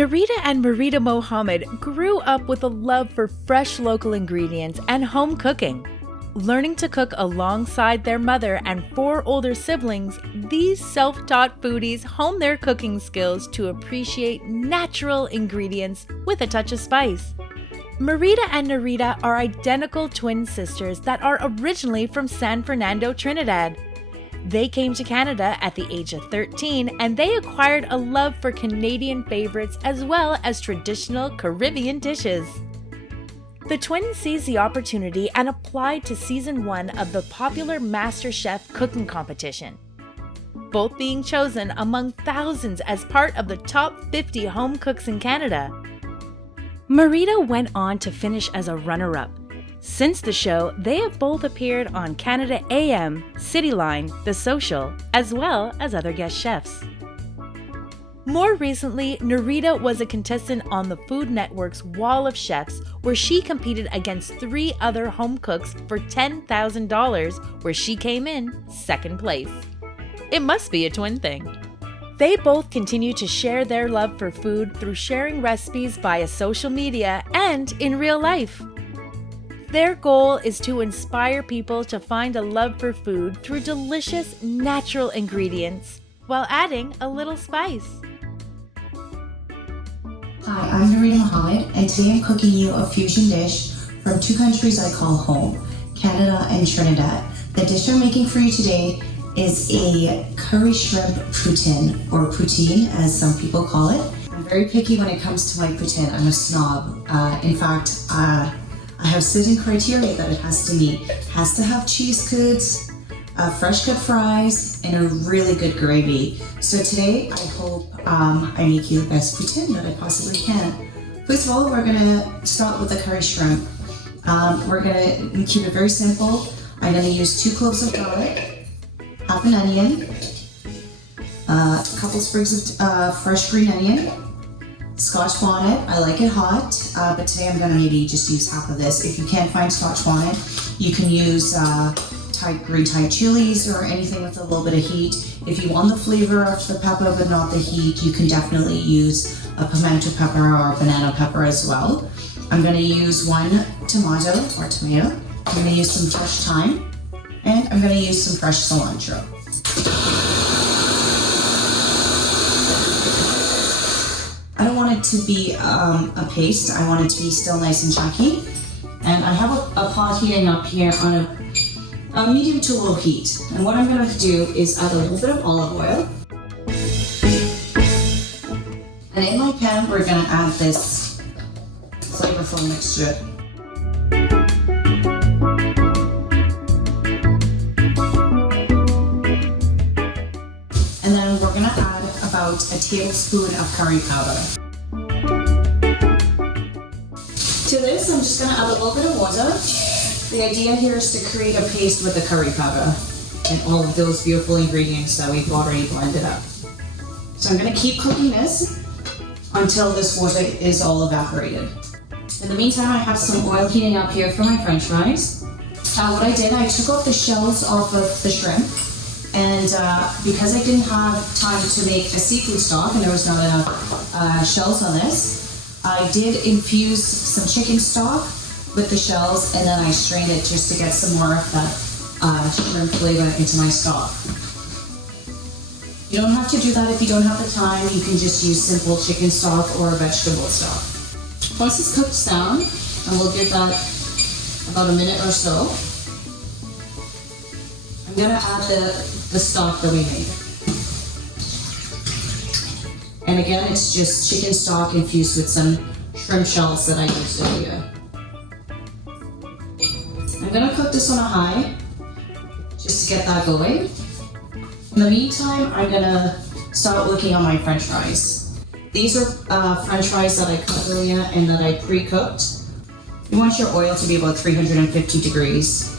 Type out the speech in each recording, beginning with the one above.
Narida and Narida Mohammed grew up with a love for fresh local ingredients and home cooking. Learning to cook alongside their mother and 4 older siblings, these self-taught foodies hone their cooking skills to appreciate natural ingredients with a touch of spice. Narida and Narida are identical twin sisters that are originally from San Fernando, Trinidad. They came to Canada at the age of 13 and they acquired a love for Canadian favorites as well as traditional Caribbean dishes. The twins seized the opportunity and applied to season 1 of the popular MasterChef cooking competition, both being chosen among thousands as part of the top 50 home cooks in Canada. Narida went on to finish as a runner-up. Since the show, they have both appeared on Canada AM, Cityline, The Social, as well as other guest chefs. More recently, Narida was a contestant on the Food Network's Wall of Chefs, where she competed against 3 other home cooks for $10,000, where she came in second place. It must be a twin thing. They both continue to share their love for food through sharing recipes via social media and in real life. Their goal is to inspire people to find a love for food through delicious, natural ingredients while adding a little spice. Hi, I'm Narida Mohammed, and today I'm cooking you a fusion dish from 2 countries I call home, Canada and Trinidad. The dish I'm making for you today is a curry shrimp poutine, or poutine as some people call it. I'm very picky when it comes to my poutine. I'm a snob. In fact, I have certain criteria that it has to meet. It has to have cheese curds, fresh cut fries, and a really good gravy. So today, I hope I make you the best poutine that I possibly can. First of all, we're gonna start with the curry shrimp. We're gonna keep it very simple. I'm gonna use 2 cloves of garlic, half an onion, a couple sprigs of fresh green onion, Scotch bonnet. I like it hot, but today I'm gonna maybe just use half of this. If you can't find Scotch bonnet, you can use green Thai chilies or anything with a little bit of heat. If you want the flavor of the pepper but not the heat, you can definitely use a pimento pepper or a banana pepper as well. I'm gonna use 1 tomato. I'm gonna use some fresh thyme, and I'm gonna use some fresh cilantro. I don't want it to be a paste. I want it to be still nice and chunky. And I have a pot heating up here on a medium to low heat. And what I'm going to do is add a little bit of olive oil. And in my pan, we're going to add this flavorful mixture. And then we're going to add about a tablespoon of curry powder. To this, I'm just going to add a little bit of water. The idea here is to create a paste with the curry powder and all of those beautiful ingredients that we've already blended up. So I'm going to keep cooking this until this water is all evaporated. In the meantime, I have some oil heating up here for my french fries. What I did, I took off the shells off of the shrimp. And because I didn't have time to make a seafood stock and there was not enough shells on this, I did infuse some chicken stock with the shells, and then I strained it just to get some more of that shrimp flavor into my stock. You don't have to do that if you don't have the time. You can just use simple chicken stock or vegetable stock. Once it's cooked down, and we'll give that about a minute or so, I'm gonna add the stock that we made. And again, it's just chicken stock infused with some shrimp shells that I used earlier. I'm gonna cook this on a high, just to get that going. In the meantime, I'm gonna start working on my french fries. These are french fries that I cut earlier and that I pre-cooked. You want your oil to be about 350 degrees.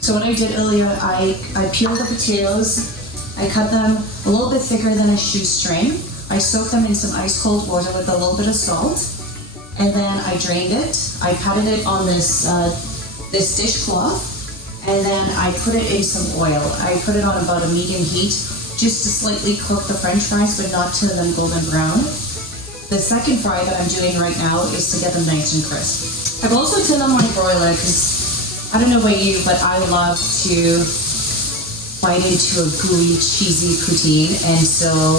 So what I did earlier, I peeled the potatoes. I cut them a little bit thicker than a shoestring. I soaked them in some ice cold water with a little bit of salt. And then I drained it. I patted it on this dishcloth. And then I put it in some oil. I put it on about a medium heat just to slightly cook the French fries, but not to them golden brown. The second fry that I'm doing right now is to get them nice and crisp. I've also tinned on my broiler because I don't know about you, but I love to bite into a gooey, cheesy poutine, and so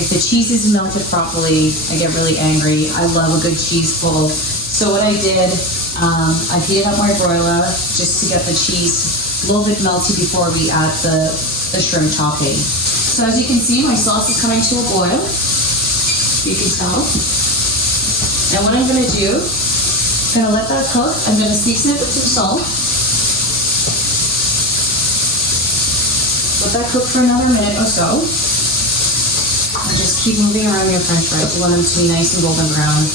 if the cheese isn't melted properly, I get really angry. I love a good cheese pull. So what I did, I heated up my broiler just to get the cheese a little bit melty before we add the shrimp topping. So as you can see, my sauce is coming to a boil. You can tell. And what I'm gonna do, I'm gonna let that cook. I'm gonna season it with some salt. Let that cook for another minute or so. And just keep moving around your French fries. You want them to be nice and golden brown.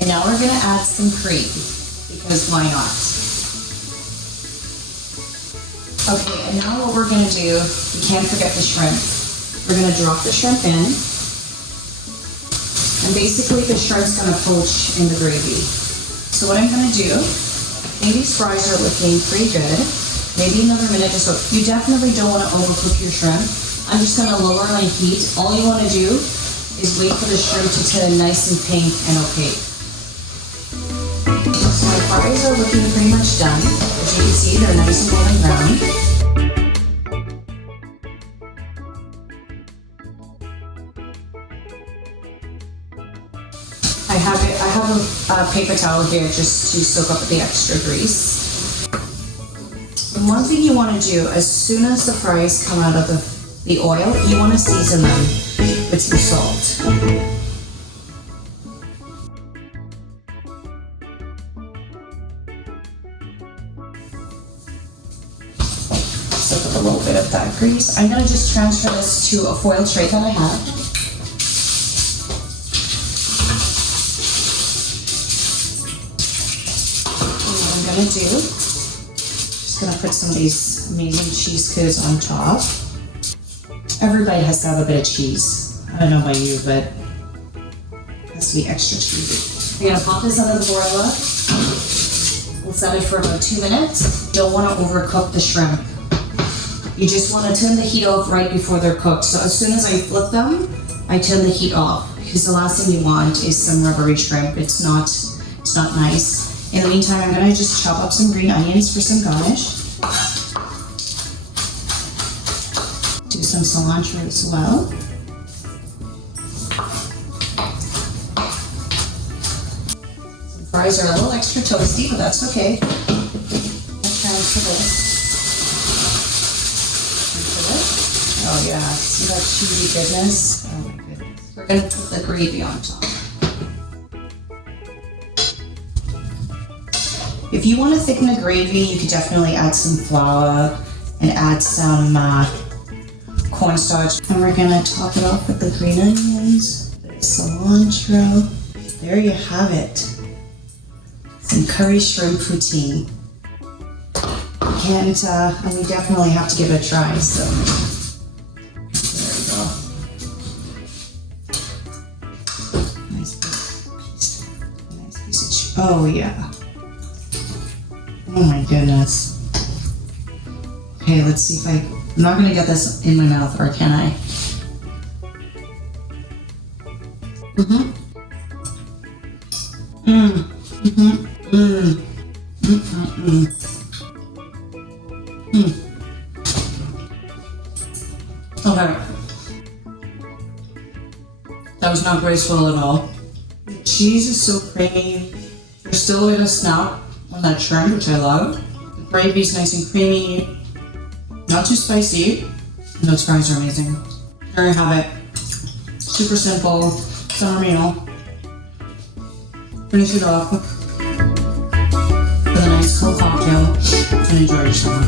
And now we're gonna add some cream, because why not? Okay, and now what we're gonna do, we can't forget the shrimp. We're gonna drop the shrimp in. And basically the shrimp's gonna poach in the gravy. So what I'm gonna do, I think these fries are looking pretty good. Maybe another minute or so. You definitely don't want to overcook your shrimp. I'm just going to lower my heat. All you want to do is wait for the shrimp to turn nice and pink and opaque. So my fries are looking pretty much done. As you can see, they're nice and golden brown. I have a paper towel here just to soak up the extra grease. And one thing you want to do, as soon as the fries come out of the oil, you want to season them with some salt. Soak up a little bit of that grease. I'm going to just transfer this to a foil tray that I have. Do, just gonna put some of these amazing cheese curds on top. Everybody has to have a bit of cheese. I don't know about you, but it has to be extra cheesy. We're gonna pop this out of the broiler. We'll set it for about 2 minutes. Don't want to overcook the shrimp. You just want to turn the heat off right before they're cooked. So as soon as I flip them, I turn the heat off, because the last thing you want is some rubbery shrimp. It's not nice. In the meantime, I'm going to just chop up some green onions for some garnish. Do some cilantro as well. Some fries are a little extra toasty, but that's okay. Let's transfer this. Oh yeah, see that cheesy goodness? Oh my goodness. We're going to put the gravy on top. If you want to thicken the gravy, you could definitely add some flour and add some cornstarch. And we're gonna top it off with the green onions, cilantro. There you have it. Some curry shrimp poutine. And we definitely have to give it a try, so. There we go. Nice piece of cheese. Oh yeah. Oh my goodness. Okay, let's see if I'm not gonna get this in my mouth, or can I? Okay. That was not graceful at all. The cheese is so creamy. There's still a bit of snap on that shrimp, which I love. The gravy's nice and creamy, not too spicy, and those fries are amazing. There you have it. Super simple summer meal. Finish it off with a nice cold cocktail and enjoy your summer.